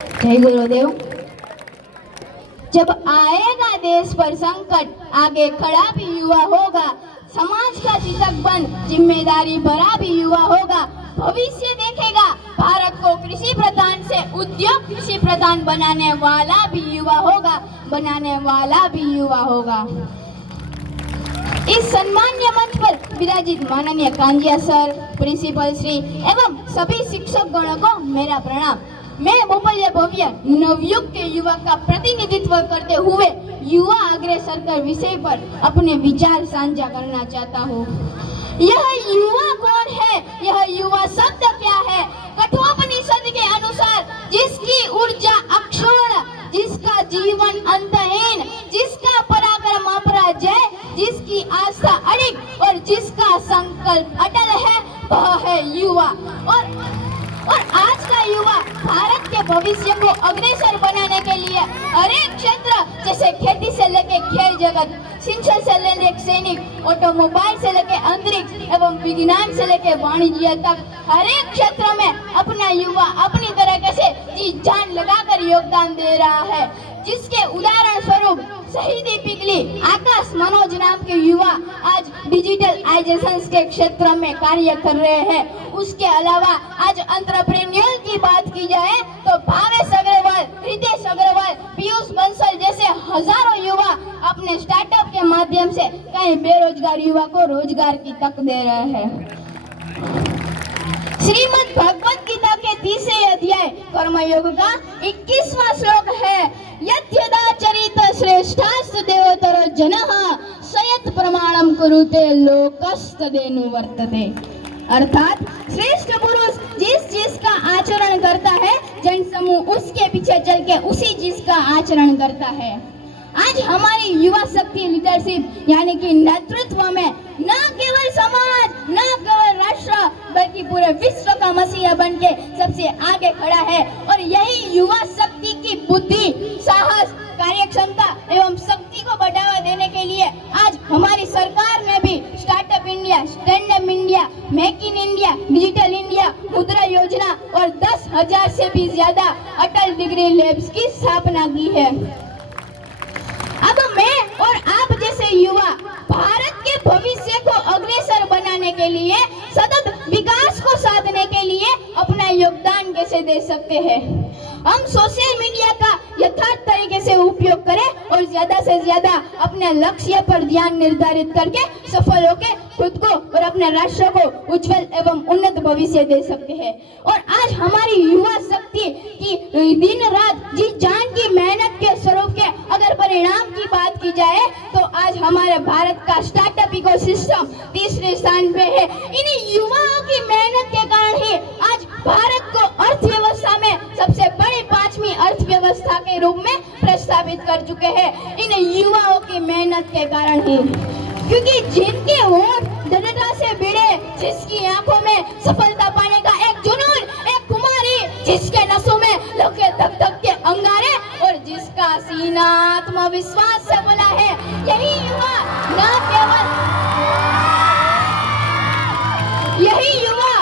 जय गुरुदेव। जब आएगा देश पर संकट, आगे खड़ा भी युवा होगा। समाज का चितक बन जिम्मेदारी भरा भी युवा होगा। भविष्य देखेगा भारत को कृषि प्रधान से उद्योग कृषि प्रधान बनाने वाला भी युवा होगा, बनाने वाला भी युवा होगा। इस सम्मान्य मंच पर विराजित माननीय कांजिया सर, प्रिंसिपल श्री एवं सभी शिक्षक गणों को मेरा प्रणाम। मैं बहुल्य भव्य नवयुग के युवा का प्रतिनिधित्व करते हुए युवा अग्रसर कर विषय पर अपने विचार साझा करना चाहता हूँ। यह युवा कौन है? यह युवा शब्द क्या है? कठोपनिषद के अनुसार जिसकी ऊर्जा अक्षुण्ण, जिसका जीवन अंतहीन, जिसका पराक्रम अपराजय, जिसकी आस्था अडिग और जिसका संकल्प अटल है, वह है युवा। और आज का युवा भारत के भविष्य को अग्रसर बनाने के लिए हर एक क्षेत्र, जैसे खेती से लेकर खेल जगत, सिंचाई से लेकर सैनिक, ऑटोमोबाइल से लेकर अंतरिक्ष एवं विज्ञान से लेकर वाणिज्य तक, हर एक क्षेत्र में अपना युवा अपनी तरीके से जी जान लगाकर योगदान दे रहा है। जिसके उदाहरण स्वरूप शहीदी पिगली आकाश मनोज नाम के युवा आज डिजिटलाइजेशन के क्षेत्र में कार्य कर रहे हैं। उसके अलावा आज एंटरप्रेन्योर की बात की जाए तो भावेश अग्रवाल, रितेश अग्रवाल, पीयूष बंसल जैसे हजारों युवा अपने स्टार्टअप के माध्यम से कई बेरोजगार युवा को रोजगार की तक दे रहे हैं। श्रीमद् भगवत गीता के 30वें अध्याय कर्मयोग का 21वां श्लोक है, यद्यदा चरित श्रेष्ठास्तु देवतरो जनः सयत् प्रमाणम कुरुते लोकस्तदेनु वर्तते। अर्थात श्रेष्ठ पुरुष जिस चीज का आचरण करता है, जन समूह उसके पीछे चल के उसी चीज का आचरण करता है। आज हमारी युवा शक्ति लीडरशिप यानी कि नेतृत्व में न केवल समाज, न केवल राष्ट्र, बल्कि पूरे विश्व का मसीहा बनके सबसे आगे खड़ा है। और यही युवा शक्ति की बुद्धि, साहस, कार्यक्षमता एवं शक्ति को बढ़ावा देने के लिए आज हमारी सरकार ने भी startup India, stand up India, make in India, digital India, मुद्रा योजना और 10,000 से भी ज्यादा अटल डिग्री लैब्स की स्थापना की है। अब मैं और आप जैसे युवा भारत के भविष्य को अग्रसर बनाने के लिए, सतत विकास को साधने के लिए अपना योगदान कैसे दे सकते हैं? हम सोशल मीडिया का यथार्थ तरीके से उपयोग करें और ज्यादा से ज्यादा अपने लक्ष्य पर ध्यान निर्धारित करके सफल होकर खुद को और अपने राष्ट्र को उज्जवल एवं उन्नत भविष्य दे सकते हैं। और आज हमारी युवा शक्ति की दिन रात जी जान की मेहनत के स्वरूप के अगर परिणाम की बात की जाए तो आज हमारे भारत का स्टार्टअप इकोसिस्टम तीसरे स्थान पे है। इन युवाओं की मेहनत के कारण ही आज भारत को अर्थव्यवस्था में सबसे बड़ी 5वीं अर्थव्यवस्था के रूप में प्रस्तावित कर चुके हैं, इन युवाओं की मेहनत के कारण ही। क्योंकि जिनके होठ दृढ़ता से भिड़े, जिसकी आंखों में सफलता पाने का एक जुनून, एक कुमारी, जिसके नसों में लगे धक धक के अंगारे और जिसका सीना आत्मविश्वास से भरा है, यही युवा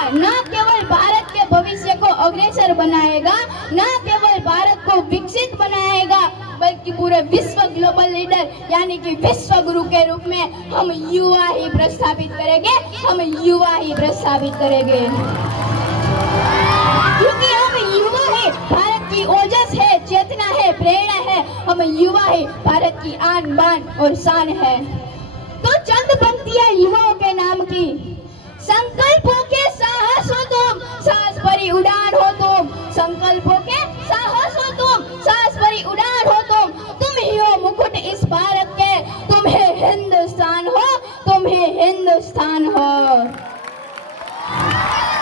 न केवल भारत के भविष्य को अग्रसर बनाएगा, न केवल भारत को विकसित बनाएगा, बल्कि पूरे विश्व ग्लोबल लीडर यानी कि विश्व गुरु के रूप में हम युवा ही प्रस्थापित करेंगे, हम युवा ही प्रस्थापित करेंगे। क्योंकि हम युवा ही भारत की ओजस है, चेतना है, प्रेरणा है, हम युवा ही भारत की आन बान और शान है। तो चंद पंक्तियां युवाओं के नाम की। संकल्पों के साहस हो तुम, साहस भरी उड़ान हो तुम, संकल्पों के साहस हो तुम, साहस भरी उड़ान हो तुम ही हो मुकुट इस भारत के, तुम्हें हिंदुस्तान हो, तुम्हें हिंदुस्तान हो।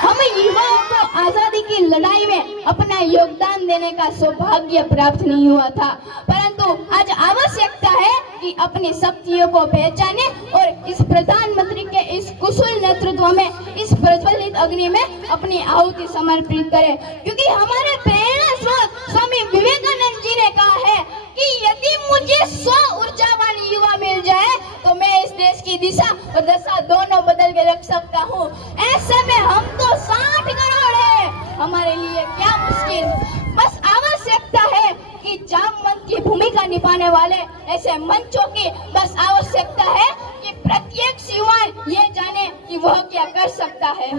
हम युवाओं को आजादी की लड़ाई में अपना योगदान देने का सौभाग्य प्राप्त नहीं हुआ था, परंतु आज आवश्यकता है कि अपनी शक्तियों को पहचाने और इस प्रधानमंत्री के इस कुशल नेतृत्व में, इस प्रज्वलित अग्नि में अपनी आहुति समर्पित करें। क्योंकि हमारे प्रेरणा स्रोत स्वामी विवेकानंद जी ने कहा है कि यदि मुझे 100 ऊर्जावान युवा मिल जाए तो मैं इस देश की दिशा और दशा दोनों बदल के रख सकता हूँ। ऐसे में हम तो 60 करोड़ है, हमारे लिए क्या मुश्किल। बस आवश्यक निभाने वाले ऐसे मंचों की बस आवश्यकता है कि प्रत्येक युवा ये जाने कि वह क्या कर सकता है।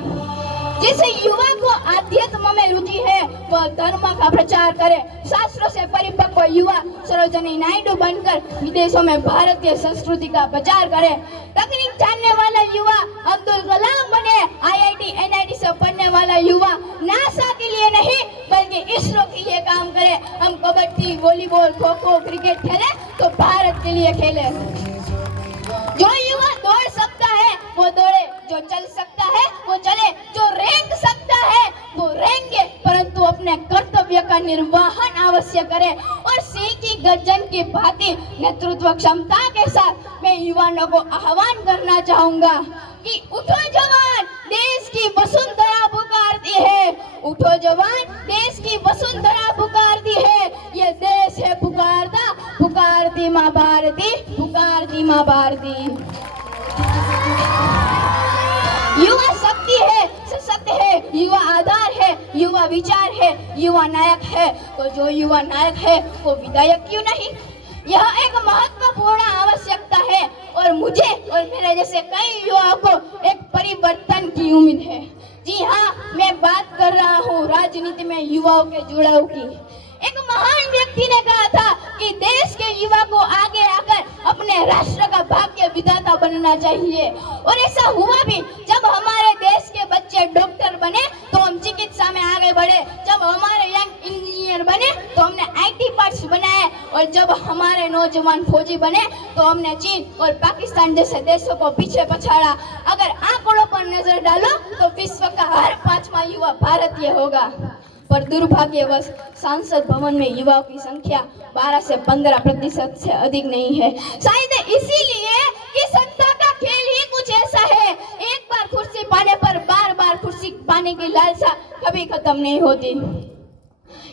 जिस युवा को आध्यात्म में रुचि है वह धर्म का प्रचार करे, शास्त्रों से परिपक्व युवा सरोजिनी नायडू बनकर विदेशों में भारतीय संस्कृति का प्रचार करे। तकनीक जानने वाला युवा अब्दुल कलाम बने, IIT NIT से पढ़ने वाला युवा नासा के लिए नहीं बल्कि इसरो के लिए काम करे। हम कबड्डी, वॉलीबॉल, खो खो, क्रिकेट खेले तो भारत के लिए खेले। जो युवा दौड़ सकता है वो दौड़े, जो चल सकता है वो चले, जो रेंग सकता है वो रेंगे, परंतु अपने कर्तव्य का निर्वहन अवश्य करे। और सिंह की गर्जन की भांति नेतृत्व क्षमता के साथ मैं युवाओं को आह्वान करना चाहूंगा कि उठो जवान, देश की वसुंधरा पुकारती है। उठो जवान, देश की वसुंधरा पुकारती है। ये देश है पुकारता, पुकारती माँ भारती, पुकारती माँ भारती। युवा शक्ति है, सशक्त है, युवा आधार है, युवा विचार है, युवा नायक है। तो जो युवा नायक है वो विधायक क्यों नहीं? यह एक महत्वपूर्ण आवश्यकता है और मुझे और मेरे जैसे कई युवाओं को एक परिवर्तन की उम्मीद है। जी हाँ, मैं बात कर रहा हूँ राजनीति में युवाओं के जुड़ाव की। एक महान व्यक्ति ने कहा था कि देश के युवा को आगे आकर अपने राष्ट्र का भाग्य विधाता बनना चाहिए। और ऐसा हुआ भी। जब हमारे देश के बच्चे डॉक्टर बने तो हम चिकित्सा में आगे बढ़े, जब हमारे यंग इंजीनियर बने तो हमने IT पार्ट्स बनाए, और जब हमारे नौजवान फौजी बने तो हमने चीन और पाकिस्तान जैसे देशों को पीछे पछाड़ा। अगर आंकड़ों पर नजर डालो तो विश्व का हर 5वां युवा भारतीय होगा। पर दुर्भाग्यवश सांसद भवन में युवाओं की संख्या 12 से 15% से अधिक नहीं है। शायद इसीलिए कि सत्ता का खेल ही कुछ ऐसा है। एक बार कुर्सी पाने पर बार बार कुर्सी पाने की लालसा कभी खत्म नहीं होती।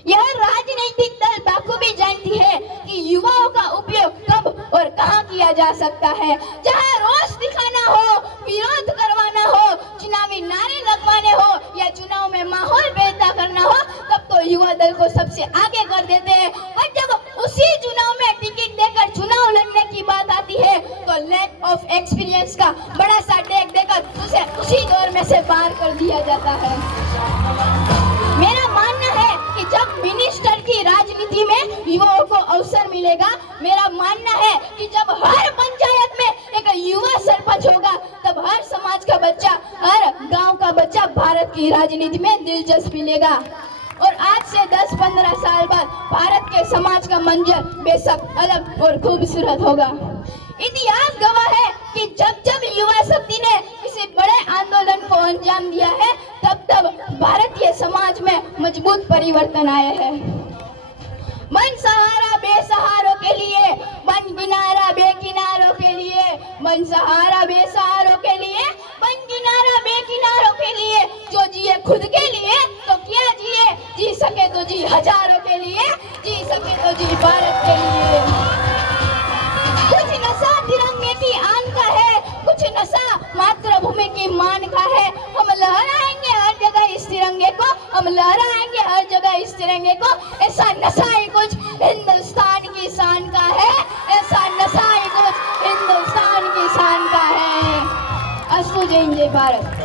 यह राजनीतिक दल बखूबी जानती है कि युवाओं का उपयोग कब और कहां किया जा सकता है। जहां रोष दिखाना हो, विरोध करवाना हो, चुनावी नारे लगवाने हो या चुनाव में माहौल पैदा करना हो, तब तो युवा दल को सबसे आगे कर देते हैं। और जब उसी चुनाव में टिकट देकर चुनाव लड़ने की बात आती है तो लैक ऑफ एक्सपीरियंस का बड़ा सा टैग देकर उसे उसी दौर में से बाहर कर दिया जाता है। मेरा मानना है कि जब मिनिस्टर की राजनीति में युवाओं को अवसर मिलेगा, मेरा मानना है कि जब हर पंचायत में एक युवा सरपंच होगा, तब हर समाज का बच्चा, हर गांव का बच्चा भारत की राजनीति में दिलचस्पी लेगा। और आज से 10-15 साल बाद भारत के समाज का मंजर बेशक अलग और खूबसूरत होगा। इतिहास गवाह है कि जब जब युवा शक्ति ने किसी बड़े आंदोलन को अंजाम दिया है, तब तब भारतीय समाज में मजबूत परिवर्तन आए हैं। मन सहारा बेसहारों के लिए, मन किनारा बेकिनारों के लिए, मन सहारा बेसहारों के लिए, मन किनारा बेकिनारों के लिए। जो जिए खुद के लिए तो क्या जिए, जी सके तो जी हजारों के लिए, जी सके तो जी भारत के लिए। कुछ नशा तिरंगे की आन का है, कुछ नशा मातृभूमि की मान का है। हम लहराएंगे हर जगह इस तिरंगे को, हम लहराएंगे हर जगह इस तिरंगे को। ऐसा नशा ही कुछ हिंदुस्तान की शान का है, ऐसा नशा ही कुछ हिंदुस्तान की शान का है। अस्तु, जय हिंद, जय भारत।